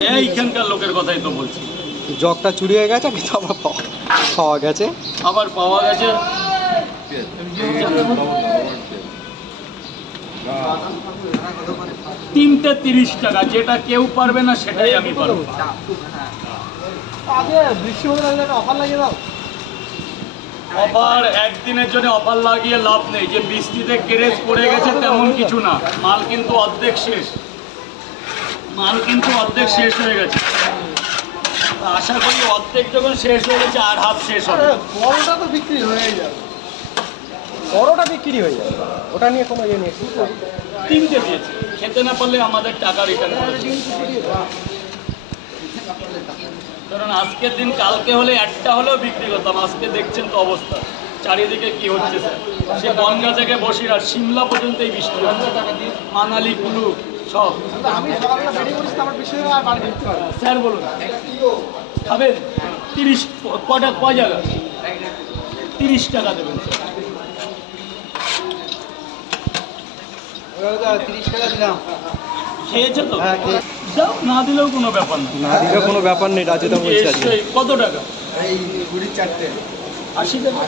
এইখানকার লোকের কথাই তো বলছি। জগটা চুরি হয়ে গেছে কিন্তু আবার পাওয়া গেছে, আবার পাওয়া গেছে। 3টে 30 টাকা, যেটা কেউ পারবে না সেটাই আমি পারবো। অফার একদিনের জন্য অফার লাগিয়ে লাভ নেই, যে বৃষ্টিতে কেরেজ পড়ে গেছে তেমন কিছু না। মাল কিন্তু অর্ধেক শেষ, মাল কিন্তু অর্ধেক শেষ হয়ে গেছে। আশা করি অর্ধেক যখন শেষ হয়ে গেছে আর হাফ শেষ হবে। বড়টা তো বিক্রি হয়ে যাবে, বড়টা বিক্রি হয়ে যাবে, ওটা নিয়ে কোনো ইয়ে নেই। 3টে দিয়েছে, খেতে না পারলে আমাদের টাকা রিটার্ন করে দিন। কারণ আজকের দিন কালকে হলে একটা হলেও বিক্রি করতাম, আজকে দেখছেন তো অবস্থা চারিদিকে কি হচ্ছে স্যার। সে বনগা থেকে বসিরহাট সিমলা পর্যন্ত এই বৃষ্টি হচ্ছে, মানালি কুলু সব। স্যার বলুন খাবেন 30 কটা কয় জায়গা 30 টাকা দেবেন স্যার। 30 টাকা দিলাম, খেয়েছে তো? দাও, না দিলেও কোনো ব্যাপার না, না দিলেও কোনো ব্যাপার নেই। রাজুদা বলছে আজকে কত টাকা? এই 4টে 80 টাকা।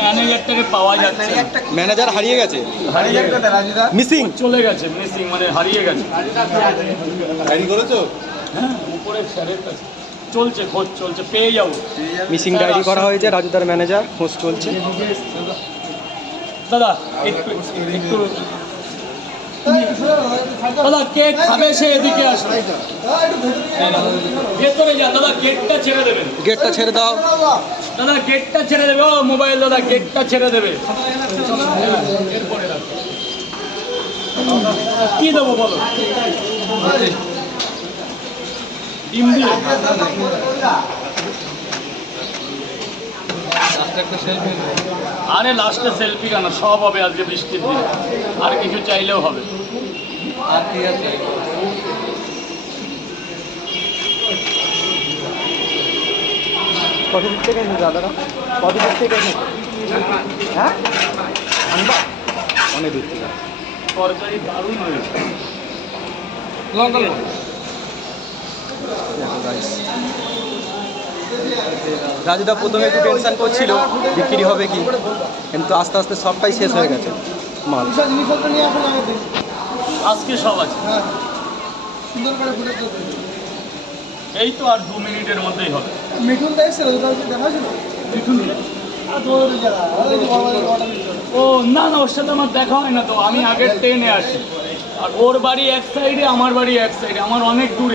ম্যানেজারটাকে পাওয়া যাচ্ছে না। ম্যানেজার হারিয়ে গেছে, মিসিং চলে গেছে, মিসিং মানে হারিয়ে গেছে। ডায়েরি করেছো? হ্যাঁ, উপরে স্যারের কাছে চলছে, খোঁজ চলছে, পেয়ে যাবো। মিসিং ডায়েরি করা হয়েছে, রাজুদার ম্যানেজার খোঁজ চলছে। দাদা একটু একটু দাদা, কেক খাবে সে এদিকে আসে, ভেতরে যা দাদা, গেটটা ছেড়ে দেবেন। গেটটা ছেড়ে দাও দাদা, গেটটা ছেড়ে দেবে। ও মোবাইল দাদা, গেটটা ছেড়ে দেবে। কি দেবো বলো? ডিম দিয়ে আরে লাস্টে সেলফি কেন, সব হবে আজকে বৃষ্টির দিন, আর কিছু চাইলেও হবে। আর কি আছে? কত দিক থেকে এসেছে দাদারা? কত দিক থেকে এসেছে? হ্যাঁ, অনেক দূর থেকে। তরকারি দারুণ হয়েছে। রাজুদা প্রথমে একটু টেনশন করছিল বিক্রি হবে কি, কিন্তু আস্তে আস্তে সবটাই শেষ হয়ে গেছে মাল। আজকে সব আছে, এই তো আর 2 মিনিটের মধ্যেই হবে। মিঠুন ও না না, ওর সাথে আমার দেখা হয় না তো, আমি আগের ট্রেনে আসি, আর ওর বাড়ি এক সাইডে, আমার বাড়ি এক সাইডে, আমার অনেক দূরে।